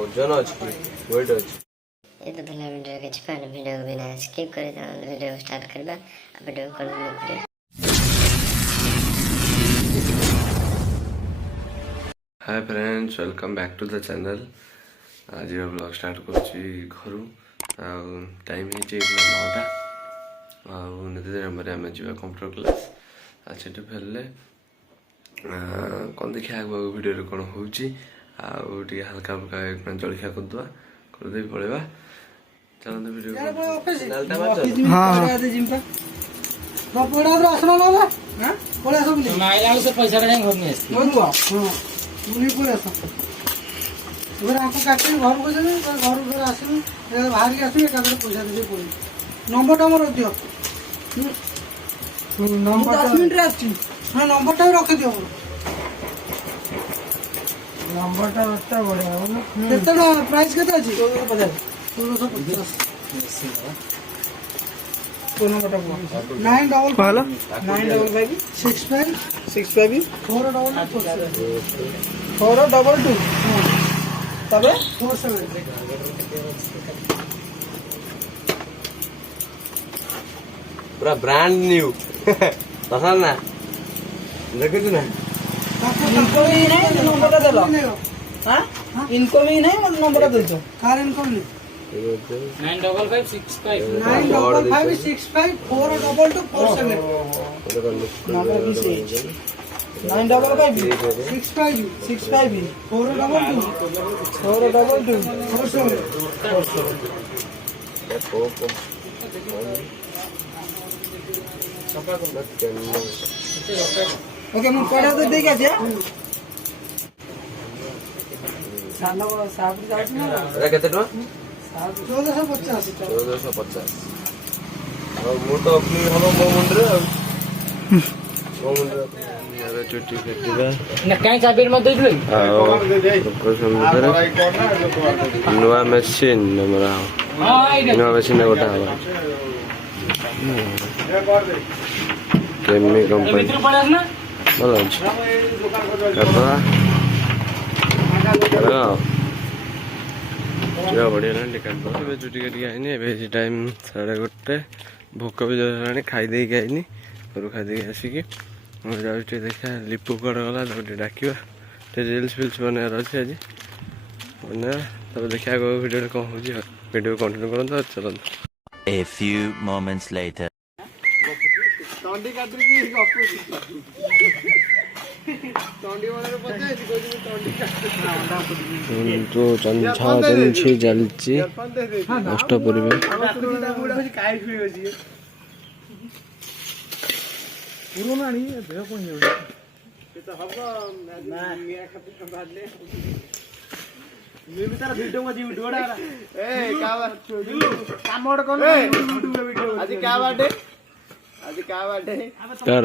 ওজন আছে ওয়েট আছে ये तो थला वीडियो के छपान वीडियो को बिना स्किप करे तो वीडियो स्टार्ट करबा वीडियो कर लो। Hi friends welcome back to the channel. आज ब्लॉग स्टार्ट करुच्ची घर टाइम है 9टा आते आम जा कंप्यूटर क्लास आज फेरले कौन देखिए आगे वीडियो कौन हो हल्का हल्का जलखिया करदे करदे पड़ेगा चलते वीडियो नंबर दियो नंबर 10 मिनट हाँ नंबर रखी दियो नंबर बढ़िया प्राइस के 9 पूरा ब्रांड न्यू पसंद ना देखे तू ना इनको भी नहीं नंबर देलो हां इनको भी नहीं मतलब नंबर दे दो कार इनको नहीं 9556 42247 नंबर भी से 9556 ओके मैं पढ़ा तो देगा क्या सालो साबरी जाउछ ना एटा केते टका 1450 और मु तो अपनी हलो मो मुंडरे मो मुंडरे यार चुट्टी फेटिबा ना काई चाबीर में देइले नुआ मशीन हमरा नुआ मशीन गोटा हवा केमी कंपनी भल अच्छे बढ़िया चुटी काटिक आईनी टाइम 1:30 भोक भी जरा खाई आईनी घर खाई आसिक जाऊँ देखा लिपू कड़े गला डाकवा रिल्स फिल्स बनवार अच्छे आज बना तब देखा वीडियो कौन हो वीडियो कंटिन्यू करूँ चलते। A few moments later. तो चंछा चंछी चलची नष्ट परिबे पुरोनानी देह कोन हे से तो हबो ना मिया खातिर बादले मैं भी तारा वीडियो में वीडियो डाला ए का काम और कोन वीडियो आज का बाटे कर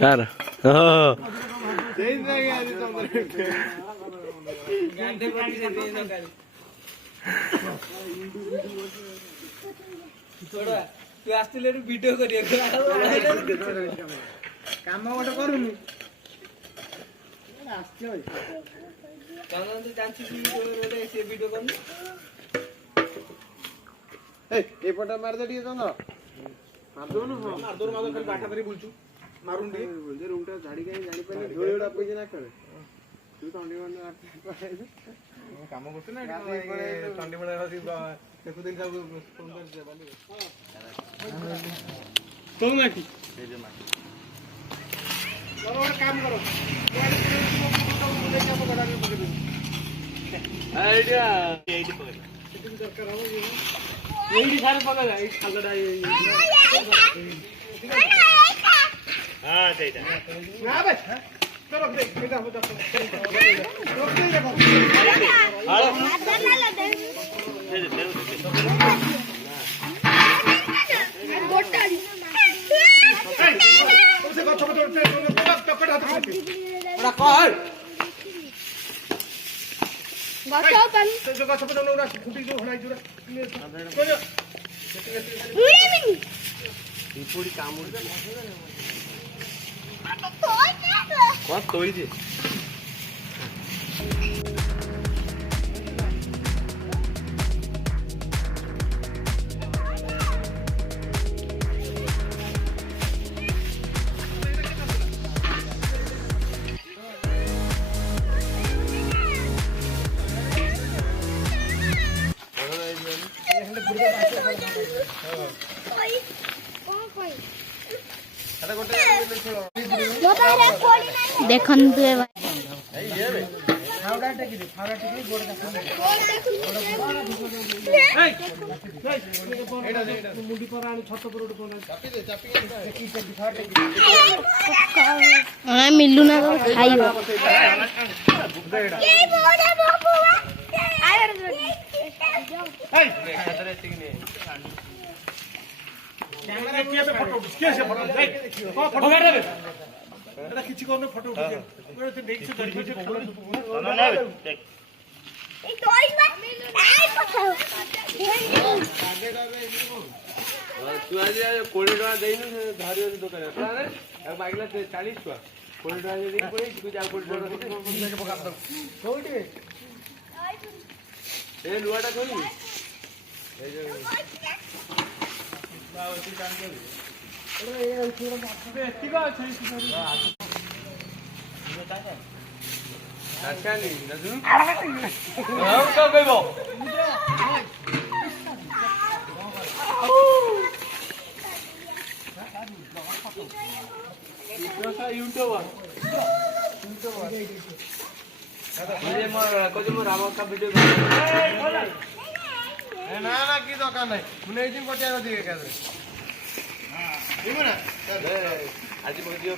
कर हां दे देंगे आज गांडे पानी से दे थोड़ा तू आस्तिले वीडियो करिए काम गोटे करूनी आस्ते होय काना तो चांसी गोटे से वीडियो करनी ए पटा मार दे दिए चंद्र मार दो खाली बाटा करी बोलछु मारून दे बोल दे रूमटा झाड़ी काई जानी पानी धोळेडा पैसे ना करे तू तंडी मन काम करते ना तंडी मन देखु दिन सब फोन कर दे बाली तो माटी दे दे माटी और काम करो आइडिया आइडिया पकड़ सेटिंग दरकार हो यही सारे पकड़ है खालडा हां सेटा ना बे चलो देख बेटा हो जा रोक दे देखो हां दे दे गोटाड़ी से गछ गछ टकट हाथ बड़ा कह गछ पन से गछ पे नौरा फुटी जो हलाई जुरा पूरी काम कौन तोड़ दे ଦେଖନ୍ତୁ ଏ ମିଲୁ ନା ଖାଇବ କିଛି କରୁନ ଫଟୋ ଉଠେଇ ତୁ ଆଜି 20 ଟଙ୍କା ଦେଇନୁ ଧରି ଦୋକାନ ମାଗିଲା 40 ଟଙ୍କା 20 ଟଙ୍କା ଦେଇକି ପଳେଇଛି ତୁ ଯାଉ 20 ଟଙ୍କା କୋଉଠି ଏ ଲୁହାଟା ଥୋଇବି ଏ ଯୋଉ ना कि दरकार नहीं मुझे पचार दिए आज 15 किलो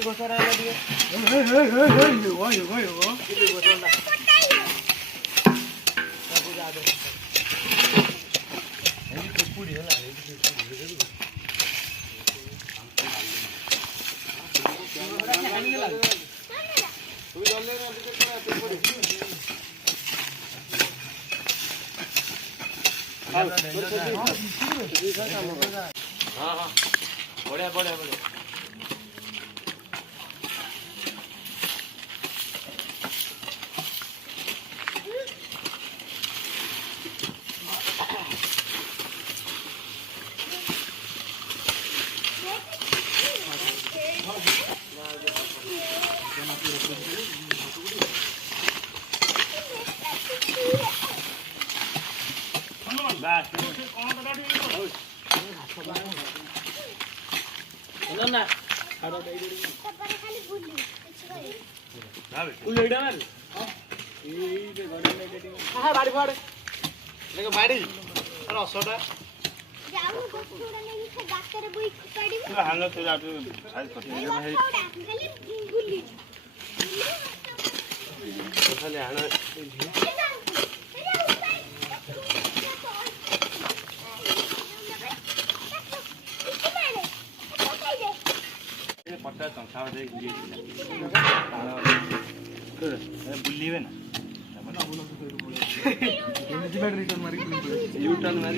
घोषरा हाँ हाँ बढ़िया बढ़िया बढ़िया बुलिए ना यूटर्न मारी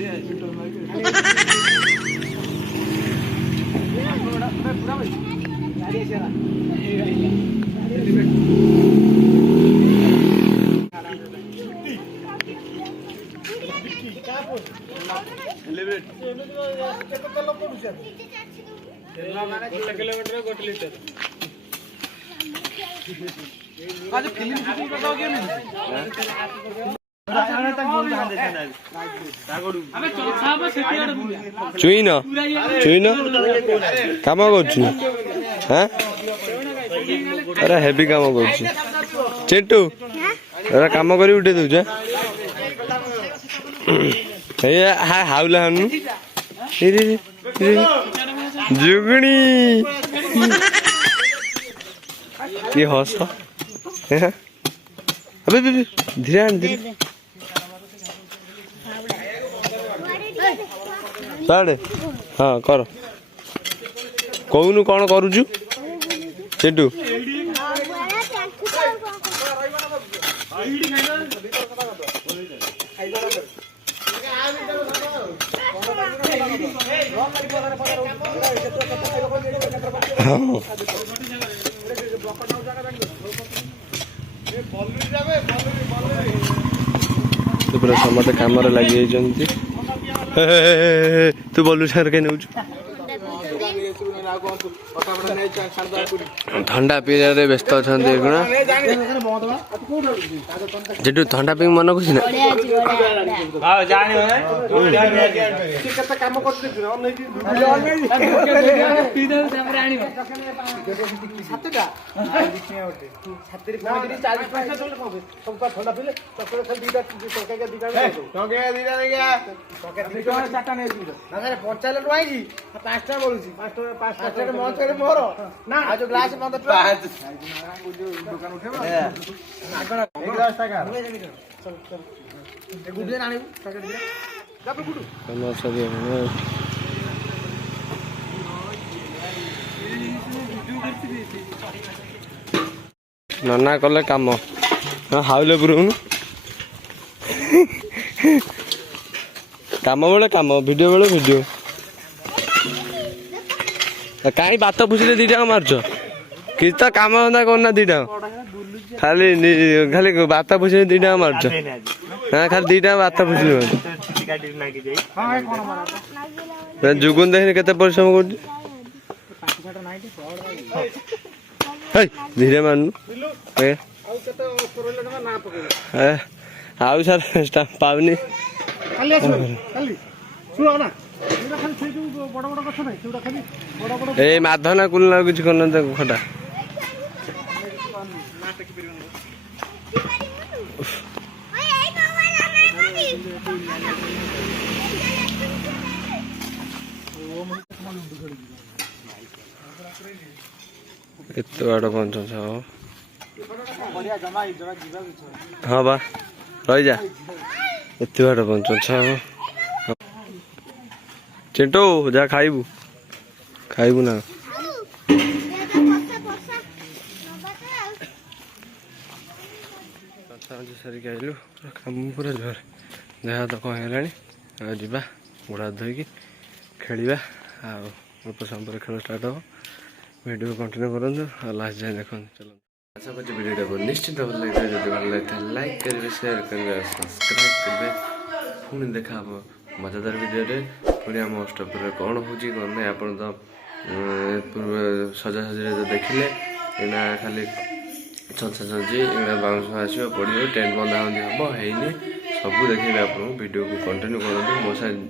किलोमीटर 1 लीटर आज फिल्म शूटिंग करता क्या नहीं चुईन चुईन काम करछु हां अरे हेवी काम करछु चिंटू अरे काम करी उठे दउ जा ए हाउला हनु जुगणी ये हंस अबे धीरे धीरे साढ़े हाँ कर कहूनु कौन करुचु चिंटू ପୁରା ସମସ୍ତେ କାମରେ ଲାଗି ଯାଇଛନ୍ତି। ତୁ ବଲୁ ସାର୍ କାହିଁ ନେଉଛୁ? ଥଣ୍ଡା ପିଇବାରେ ବ୍ୟସ୍ତ ଅଛନ୍ତି ଏଗୁଣା। ଯେଠୁ ଥଣ୍ଡା ପିଇ ମନ ଖୁସି ନା ନନା କଲେ କାମ ହାଉଲେ ପୁରଉନୁ। କାମ ବେଳେ କାମ, ଭିଡ଼ିଓ ବେଳେ ଭିଡ଼ିଓ। କାହିଁ ବାତ ପୁଷିଲେ ଦିଟା ମାରୁଛ? କିଛି ତ କାମ ଧନ୍ଦା କରୁନା ଦିଟା ଖାଲି ଖାଲି ବାତ ପୁଷିଲେ ଦିଟା ମାରୁଛ। ହଁ ଖାଲି ଦିଟା ବାତ ପୁଷିଲେ ଯୁଗୁନ ଦେଖିନି କେତେ ପରିଶ୍ରମ କରୁଛି। ଧୀରେ ମାନୁ ଆଉ ସାର୍ ଷ୍ଟାମ୍ପ ପାଉନି। ଏଇ ମାଧନା କୁଲନା କିଛି କରୁନା ତାକୁ ଖଟା। ଏତେ ବାଟ ପହଞ୍ଚ ହଁ ବା ରହିଯା। ଏତେ ବାଟ ପହଞ୍ଚ ଚିଣ୍ଟୁ ଯା ଖାଇବୁ ନା ସାରିକି ଆଇଲୁ। କାମ ପୁରା ଜୋର ଦେହ ତ କଣ ହେଲାଣି। ଆଉ ଯିବା ଗୋଡ଼ ହାତ ଧୋଇକି ଖେଳିବା। ଆଉ ଅଳ୍ପ ସମୟ ପରେ ଖେଳ ଷ୍ଟାର୍ଟ ହେବ। ଭିଡ଼ିଓ କଣ୍ଟିନ୍ୟୁ କରନ୍ତୁ ଆଉ ଲାଷ୍ଟ ଯାଏଁ ଦେଖନ୍ତୁ। ଚାଲନ୍ତୁ। ଆଶା କରୁଛି ଭିଡ଼ିଓଟାକୁ ନିଶ୍ଚିତ ଭଲ ଲାଗିଥାଏ। ଯଦି ଭଲ ଲାଗିଥାଏ ଲାଇକ୍ କରିବେ, ସେୟାର କରିବେ, ସବସ୍କ୍ରାଇବ୍ କରିବେ। ପୁଣି ଦେଖା ହେବ ମଜାଦାର ଭିଡ଼ିଓରେ। ପୁଣି ଆମ ଅଷ୍ଟପୁରରେ କ'ଣ ହେଉଛି କ'ଣ ନାହିଁ ଆପଣ ତ ସଜାସଜିରେ ତ ଦେଖିଲେ। ଏଇନା ଖାଲି ସଜାସଜି ଏଇନା ବାଉଁଶ ଆସିବ ପଡ଼ିବ, ଟେଣ୍ଟ ବନ୍ଧା ବନ୍ଧି ହେବ ହେଇନି ସବୁ ଦେଖେଇବେ ଆପଣଙ୍କୁ। ଭିଡ଼ିଓକୁ କଣ୍ଟିନ୍ୟୁ କରନ୍ତୁ, ମୋ ସାଙ୍ଗେ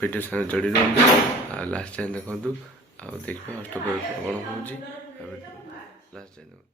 ଭିଡ଼ିଓ ସାଙ୍ଗେ ଯୋଡ଼ି ରୁହନ୍ତୁ ଆଉ ଲାଷ୍ଟ ଯାଏଁ ଦେଖନ୍ତୁ। ଆଉ ଦେଖିବା ଅଷ୍ଟପୁରରେ କ'ଣ ହେଉଛି ଆଉ ଲାଷ୍ଟ ଯାଏଁ ଦେଖନ୍ତୁ।